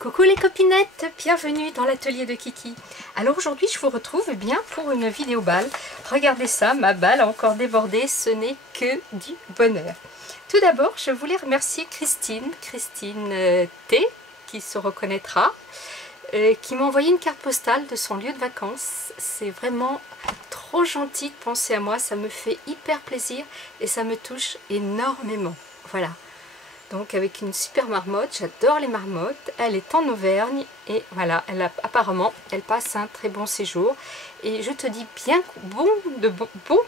Coucou les copinettes, bienvenue dans l'atelier de Kiki. Alors aujourd'hui je vous retrouve bien pour une vidéo balle. Regardez ça, ma balle a encore débordé, ce n'est que du bonheur. Tout d'abord je voulais remercier Christine T, qui se reconnaîtra, qui m'a envoyé une carte postale de son lieu de vacances. C'est vraiment trop gentil de penser à moi, ça me fait hyper plaisir et ça me touche énormément. Voilà. Donc avec une super marmotte, j'adore les marmottes, elle est en Auvergne et voilà, apparemment elle passe un très bon séjour. Et je te dis bien bon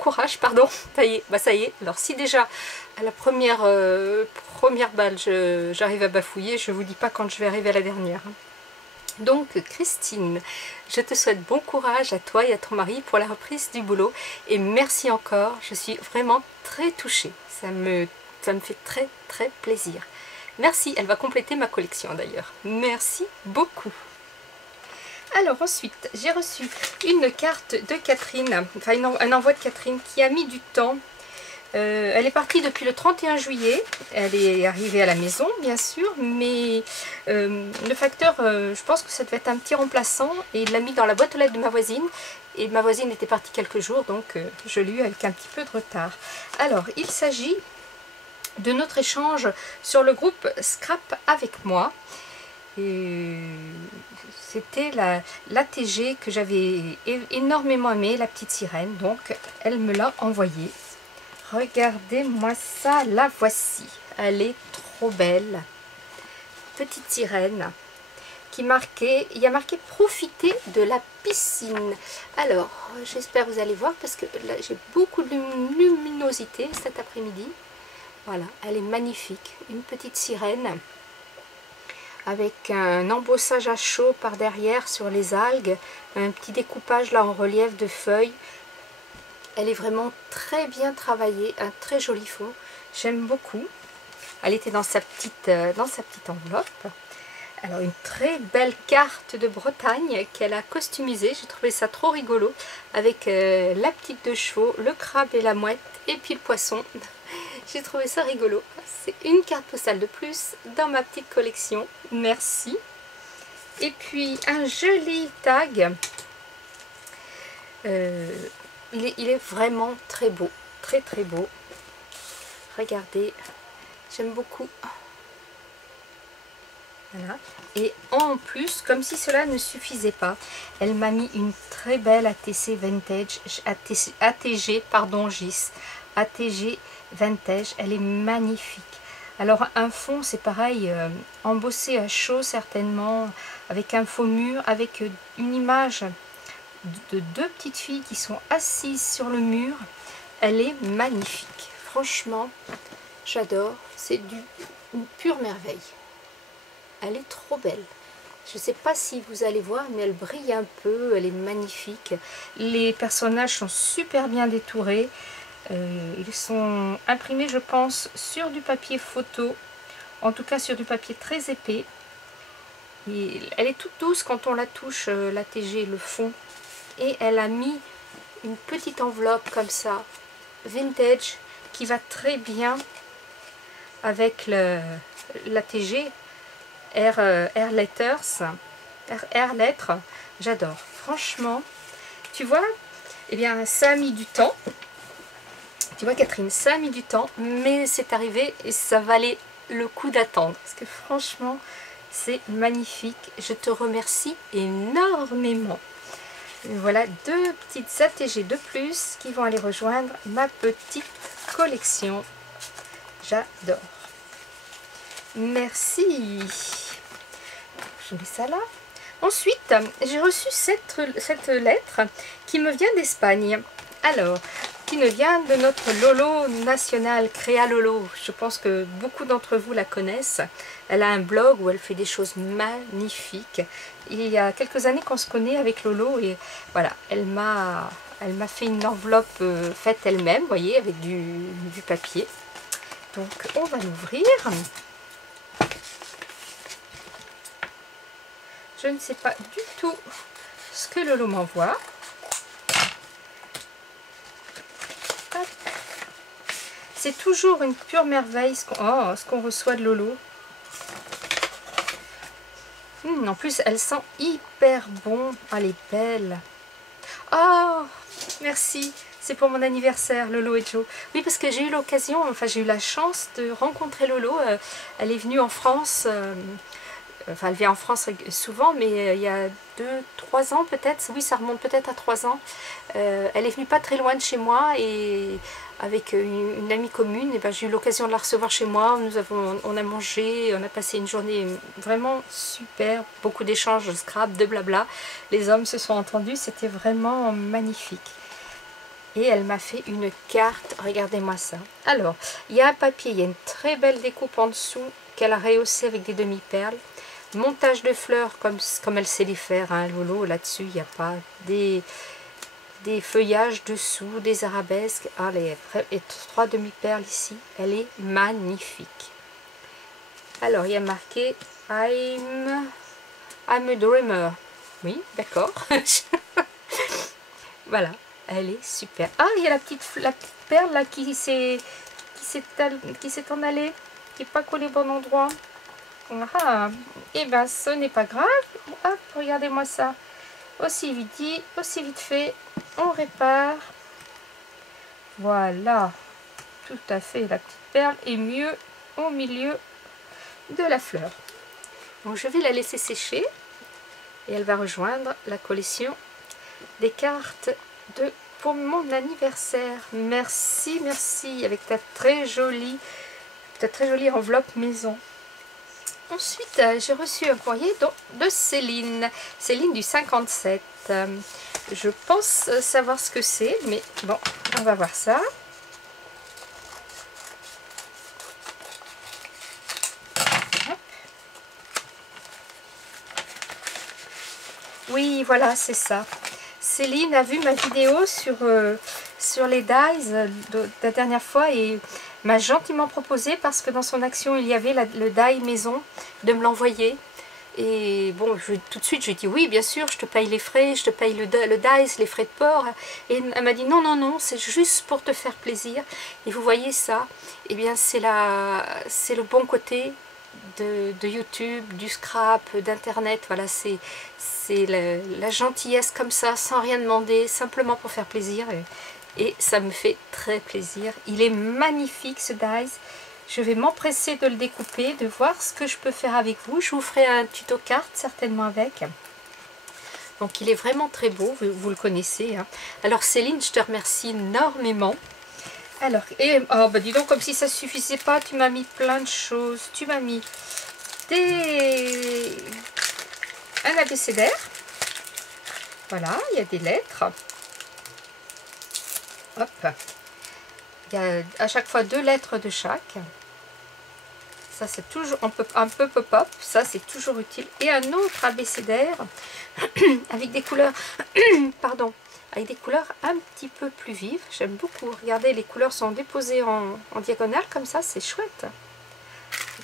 courage, pardon, ça y est, alors si déjà à la première balle j'arrive à bafouiller, je ne vous dis pas quand je vais arriver à la dernière. Donc Christine, je te souhaite bon courage à toi et à ton mari pour la reprise du boulot et merci encore, je suis vraiment très touchée, ça me fait très très plaisir. Merci, elle va compléter ma collection d'ailleurs. Merci beaucoup. Alors ensuite, j'ai reçu une carte de Catherine, enfin un envoi de Catherine qui a mis du temps. Elle est partie depuis le 31 juillet, elle est arrivée à la maison bien sûr, mais le facteur, je pense que ça devait être un petit remplaçant et il l'a mis dans la boîte aux lettres de ma voisine. Et ma voisine était partie quelques jours, donc je l'ai eu avec un petit peu de retard. Alors, il s'agit de notre échange sur le groupe Scrap avec moi. C'était l'ATG que j'avais énormément aimé, la petite sirène, donc elle me l'a envoyée. Regardez-moi ça, la voici, elle est trop belle, petite sirène qui marquait, il y a marqué profiter de la piscine. Alors j'espère que vous allez voir parce que là j'ai beaucoup de luminosité cet après-midi. Voilà, elle est magnifique, une petite sirène avec un embossage à chaud par derrière sur les algues, un petit découpage là en relief de feuilles. Elle est vraiment très bien travaillée, un très joli fond, j'aime beaucoup. Elle était dans sa petite enveloppe. Alors une très belle carte de Bretagne qu'elle a customisée, j'ai trouvé ça trop rigolo, avec la petite de chevaux, le crabe et la mouette et puis le poisson. J'ai trouvé ça rigolo. C'est une carte postale de plus dans ma petite collection. Merci. Et puis un joli tag. Il est vraiment très beau. Très très beau. Regardez. J'aime beaucoup. Voilà. Et en plus, comme si cela ne suffisait pas, elle m'a mis une très belle ATC Vintage, ATG, pardon, GIS. ATG Vintage, elle est magnifique. Alors un fond c'est pareil, embossé à chaud certainement, avec un faux mur, avec une image de deux petites filles qui sont assises sur le mur. Elle est magnifique, franchement j'adore, c'est une pure merveille. Elle est trop belle. Je ne sais pas si vous allez voir, mais elle brille un peu, elle est magnifique. Les personnages sont super bien détourés. Ils sont imprimés, je pense, sur du papier photo, en tout cas sur du papier très épais. Et elle est toute douce quand on la touche, l'ATG, le fond. Et elle a mis une petite enveloppe comme ça, vintage, qui va très bien avec l'ATG Air Letters, Air Lettres. J'adore. Franchement, tu vois, eh bien, ça a mis du temps. Tu vois Catherine, ça a mis du temps, mais c'est arrivé et ça valait le coup d'attendre. Parce que franchement, c'est magnifique. Je te remercie énormément. Et voilà deux petites ATG de plus qui vont aller rejoindre ma petite collection. J'adore. Merci. Je mets ça là. Ensuite, j'ai reçu cette lettre qui me vient d'Espagne. Alors, qui me vient de notre Lolo national, Créa Lolo. Je pense que beaucoup d'entre vous la connaissent. Elle a un blog où elle fait des choses magnifiques. Il y a quelques années qu'on se connaît avec Lolo et voilà, elle m'a fait une enveloppe faite elle-même, vous voyez, avec du papier. Donc, on va l'ouvrir. Je ne sais pas du tout ce que Lolo m'envoie. C'est toujours une pure merveille ce qu'on reçoit de Lolo. En plus, elle sent hyper bon. Elle est belle. Oh, merci. C'est pour mon anniversaire, Lolo et Joe. Oui, parce que j'ai eu l'occasion, enfin j'ai eu la chance de rencontrer Lolo. Elle est venue en France. Enfin, elle vient en France souvent, mais il y a 2-3 ans peut-être. Oui, ça remonte peut-être à 3 ans. Elle est venue pas très loin de chez moi et avec une amie commune, et ben, j'ai eu l'occasion de la recevoir chez moi. On a mangé, on a passé une journée vraiment super. Beaucoup d'échanges, de scrap, de blabla. Les hommes se sont entendus, c'était vraiment magnifique. Et elle m'a fait une carte, regardez-moi ça. Alors, il y a un papier, il y a une très belle découpe en dessous qu'elle a rehaussée avec des demi-perles. Montage de fleurs comme elle sait les faire, hein, Lolo, là-dessus, il n'y a pas des feuillages dessous, des arabesques. Ah, et 3 demi-perles ici, elle est magnifique. Alors, il y a marqué I'm a dreamer. Oui, d'accord. Voilà. Elle est super. Ah, il y a la petite perle là qui s'est en allée, qui n'est pas collée au bon endroit. Ah, et ben ce n'est pas grave. Hop, regardez-moi ça. Aussi vite dit, aussi vite fait. On répare. Voilà. Tout à fait. La petite perle est mieux au milieu de la fleur. Donc je vais la laisser sécher. Et elle va rejoindre la collection des cartes pour mon anniversaire. Merci, merci, avec ta très jolie enveloppe maison. Ensuite, j'ai reçu un courrier de Céline. Céline du 57. Je pense savoir ce que c'est, mais bon, on va voir ça. Hop. Oui, voilà, c'est ça. Céline a vu ma vidéo sur les dies de la dernière fois et m'a gentiment proposé, parce que dans son action il y avait le die maison, de me l'envoyer. Et bon, tout de suite j'ai dit oui, bien sûr, je te paye les frais, je te paye le dice, les frais de port. Et elle m'a dit non, non, non, c'est juste pour te faire plaisir. Et vous voyez ça, eh bien c'est le bon côté de YouTube, du scrap, d'internet. Voilà, c'est la gentillesse comme ça, sans rien demander, simplement pour faire plaisir. Et ça me fait très plaisir. Il est magnifique ce dice. Je vais m'empresser de le découper, de voir ce que je peux faire avec vous. Je vous ferai un tuto carte certainement avec. Donc il est vraiment très beau, vous le connaissez, hein. Alors Céline, je te remercie énormément. Alors, oh bah dis donc, comme si ça ne suffisait pas, tu m'as mis plein de choses. Tu m'as mis un abécédaire. Voilà, il y a des lettres. Hop. Il y a à chaque fois 2 lettres de chaque. Ça c'est toujours un peu pop-up, ça c'est toujours utile. Et un autre abécédaire avec des couleurs, pardon, avec des couleurs un petit peu plus vives. J'aime beaucoup. Regardez, les couleurs sont déposées en diagonale comme ça, c'est chouette.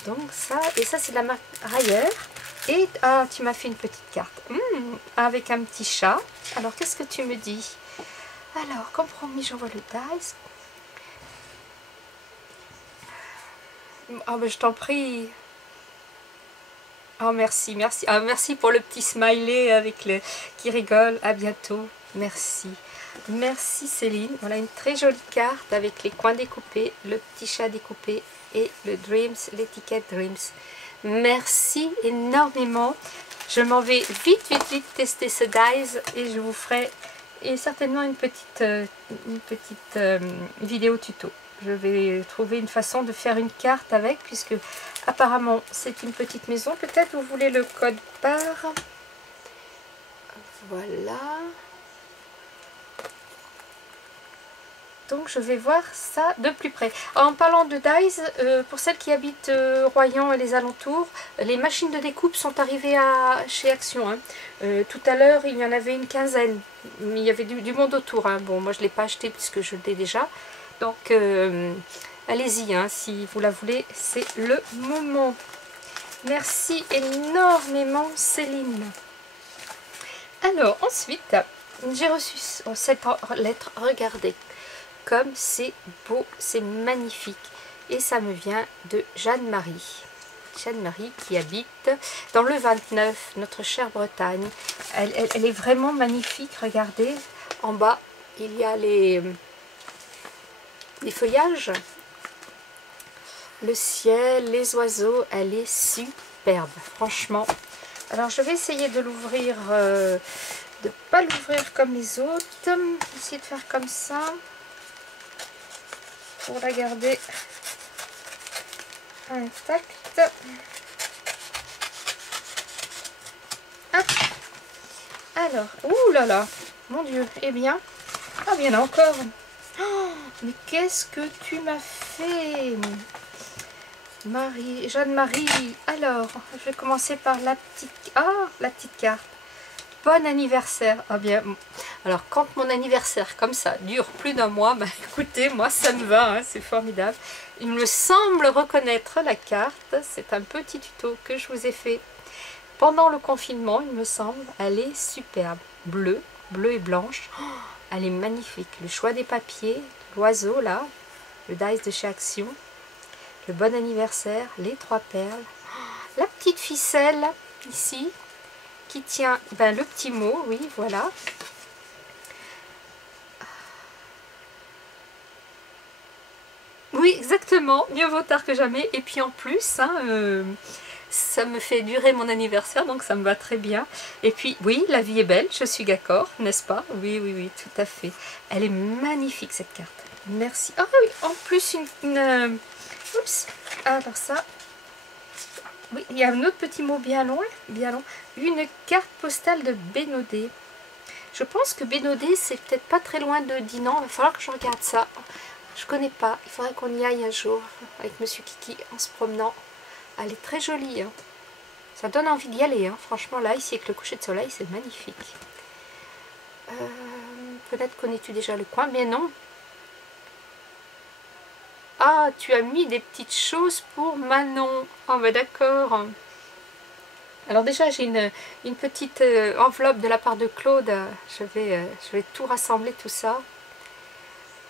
Donc ça, et ça c'est de la marque Rayer. Et ah, tu m'as fait une petite carte avec un petit chat. Alors qu'est-ce que tu me dis? Alors, comme promis, j'envoie le dice. Ah ben je t'en prie. Oh merci, merci. Ah merci pour le petit smiley avec qui rigole. À bientôt. Merci. Merci Céline. Voilà une très jolie carte avec les coins découpés, le petit chat découpé et le Dreams, l'étiquette Dreams. Merci énormément. Je m'en vais vite tester ce dice et je vous ferai certainement une petite vidéo tuto. Je vais trouver une façon de faire une carte avec, puisque apparemment c'est une petite maison. Peut-être vous voulez le code barre. Voilà. Donc je vais voir ça de plus près. En parlant de dies, pour celles qui habitent Royan et les alentours, les machines de découpe sont arrivées chez Action, hein. Tout à l'heure il y en avait une quinzaine, mais il y avait du monde autour, hein. Bon, moi je ne l'ai pas acheté puisque je l'ai déjà. Donc allez-y, hein, si vous la voulez, c'est le moment. Merci énormément Céline. Alors ensuite, j'ai reçu cette lettre, regardez. Comme c'est beau, c'est magnifique. Et ça me vient de Jeanne-Marie. Jeanne-Marie qui habite dans le 29, notre chère Bretagne. Elle est vraiment magnifique, regardez. En bas, il y a les feuillages, le ciel, les oiseaux, elle est superbe, franchement. Alors je vais essayer de l'ouvrir, de ne pas l'ouvrir comme les autres, essayer de faire comme ça, pour la garder intacte. Ah. Alors, ouh là là, mon Dieu, eh bien, ah bien encore. Oh, mais qu'est-ce que tu m'as fait, Jeanne-Marie? Alors, je vais commencer par la petite carte. Bon anniversaire. Ah bien, alors quand mon anniversaire comme ça dure plus d'un mois, bah écoutez, moi ça me va, hein, c'est formidable. Il me semble reconnaître la carte. C'est un petit tuto que je vous ai fait pendant le confinement, il me semble. Elle est superbe, bleue et blanche. Oh, elle est magnifique. Le choix des papiers, l'oiseau là, le dice de chez Action, le bon anniversaire, les 3 perles, la petite ficelle ici qui tient le petit mot, oui, voilà. Oui, exactement, mieux vaut tard que jamais. Et puis en plus, hein, ça me fait durer mon anniversaire, donc ça me va très bien. Et puis, oui, la vie est belle, je suis d'accord, n'est-ce pas? Oui, oui, oui, tout à fait. Elle est magnifique, cette carte. Merci. Ah oui, en plus, oups, alors ça... Oui, il y a un autre petit mot bien long, bien long. Une carte postale de Bénodet. Je pense que Bénodet, c'est peut-être pas très loin de Dinan. Il va falloir que je regarde ça. Je connais pas. Il faudrait qu'on y aille un jour avec Monsieur Kiki en se promenant. Elle est très jolie. Hein. Ça donne envie d'y aller. Hein. Franchement, là, ici, avec le coucher de soleil, c'est magnifique. Peut-être connais-tu déjà le coin, mais non. Ah, tu as mis des petites choses pour Manon. Oh, bah d'accord. Alors déjà, j'ai une petite enveloppe de la part de Claude. Je vais tout rassembler, tout ça.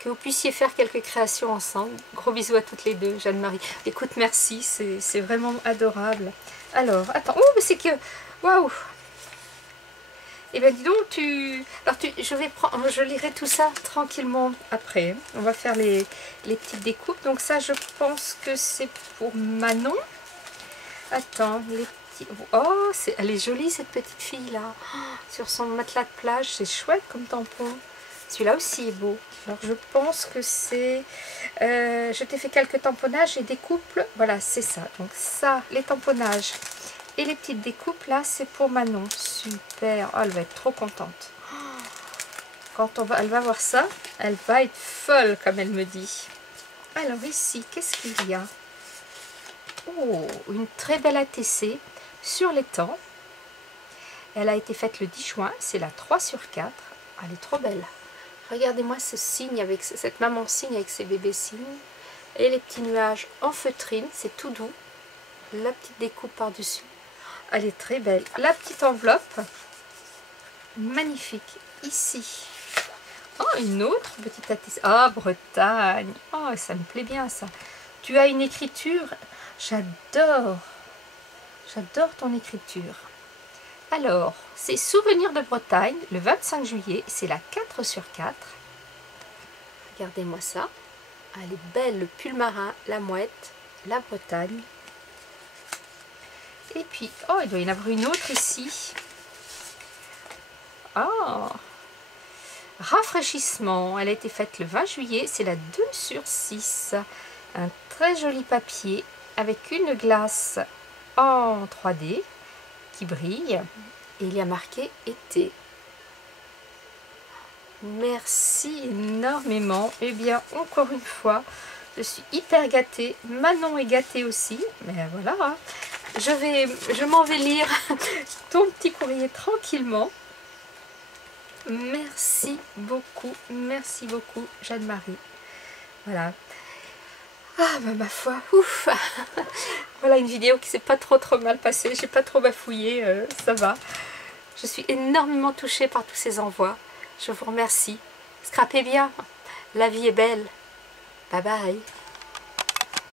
Que vous puissiez faire quelques créations ensemble. Gros bisous à toutes les deux, Jeanne-Marie. Écoute, merci, c'est vraiment adorable. Alors, attends. Oh, mais c'est que... Waouh! Eh bien, dis donc, je lirai tout ça tranquillement après. On va faire les petites découpes. Donc ça, je pense que c'est pour Manon. Attends, les petits... Oh, elle est jolie, cette petite fille-là. Oh, sur son matelas de plage, c'est chouette comme tampon. Celui-là aussi est beau. Alors, je pense que c'est... je t'ai fait quelques tamponnages et découpes. Voilà, c'est ça. Donc ça, les tamponnages... Et les petites découpes, là, c'est pour Manon. Super. Oh, elle va être trop contente. Quand elle va voir ça, elle va être folle, comme elle me dit. Alors, ici, qu'est-ce qu'il y a? Oh, une très belle ATC sur l'étang. Elle a été faite le 10 juin. C'est la 3/4. Elle est trop belle. Regardez-moi ce signe, avec cette maman cygne avec ses bébés cygnes. Et les petits nuages en feutrine. C'est tout doux. La petite découpe par-dessus. Elle est très belle. La petite enveloppe, magnifique. Ici. Oh, une autre petite attestation. Ah, Bretagne. Oh, ça me plaît bien, ça. Tu as une écriture. J'adore. J'adore ton écriture. Alors, c'est Souvenirs de Bretagne, le 25 juillet. C'est la 4/4. Regardez-moi ça. Elle est belle, le pull marin, la mouette, la Bretagne. Et puis, oh, il doit y en avoir une autre ici. Oh, rafraîchissement. Elle a été faite le 20 juillet. C'est la 2/6. Un très joli papier avec une glace en 3D qui brille. Et il y a marqué été. Merci énormément. Eh bien, encore une fois, je suis hyper gâtée. Manon est gâtée aussi. Mais voilà, hein. Je m'en vais lire ton petit courrier tranquillement. Merci beaucoup, Jeanne-Marie. Voilà. Ah, bah, ma foi, ouf. Voilà une vidéo qui s'est pas trop mal passée. J'ai pas trop bafouillé, ça va. Je suis énormément touchée par tous ces envois. Je vous remercie. Scrapez bien. La vie est belle. Bye bye.